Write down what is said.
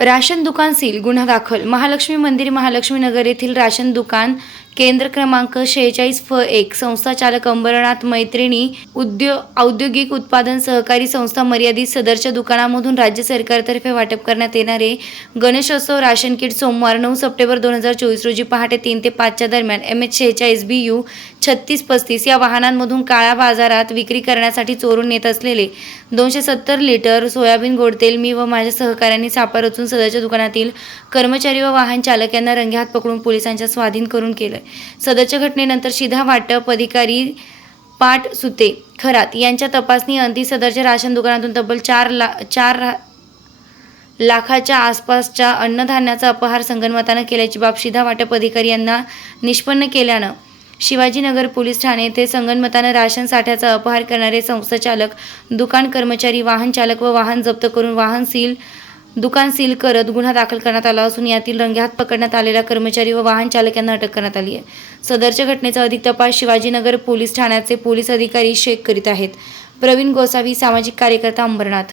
Ration दुकान seal गुन्हा दाखल. महालक्ष्मी मंदिर महालक्ष्मी नगर येथील राशन दुकान केंद्र क्रमांक शेहेचाळीस फ एक संस्था चालक अंबरनाथ मैत्रिणी उद्योग औद्योगिक उत्पादन सहकारी संस्था मर्यादित सदरच्या दुकानामधून राज्य सरकारतर्फे वाटप करण्यात येणारे गणेशोत्सव राशन किट सोमवार नऊ सप्टेंबर दोन हजार चोवीस रोजी पहाटे तीन ते पाचच्या दरम्यान एम एच शेहेचाळीस बी यू छत्तीस पस्तीस या वाहनांमधून काळ्या बाजारात विक्री करण्यासाठी चोरून नेत असलेले दोनशे सत्तर लिटर सोयाबीन गोडतेल मी व माझ्या सहकाऱ्यांनी सापा रचून सदरच्या दुकानातील कर्मचारी व वाहन चालक यांना रंगेहात पकडून पोलिसांच्या स्वाधीन करून केलं सदरच्या घटनेनंतर शिधा वाटप अधिकारी पाट सुते खरात यांच्या तपासणी अंती सदरच्या राशन दुकानातून तब्बल चार ला चार लाखाच्या आसपासच्या अन्नधान्याचा अपहार संगणमतानं केल्याची बाब शिधा वाटप अधिकारी यांना निष्पन्न केल्यानं शिवाजीनगर पोलीस ठाणे येथे संगनमतानं राशन साठ्याचा अपहार करणारे संस्थाचालक दुकान कर्मचारी वाहन चालक व वाहन जप्त करून वाहन सील दुकान सील करत गुन्हा दाखल करण्यात आला असून यातील रंगेहात पकडण्यात आलेल्या कर्मचारी व वाहन चालक यांना अटक करण्यात आली आहे. सदरच्या घटनेचा अधिक तपास शिवाजीनगर पोलीस ठाण्याचे पोलीस अधिकारी शेख करीत आहेत. प्रवीण गोसावी सामाजिक कार्यकर्ता अंबरनाथ.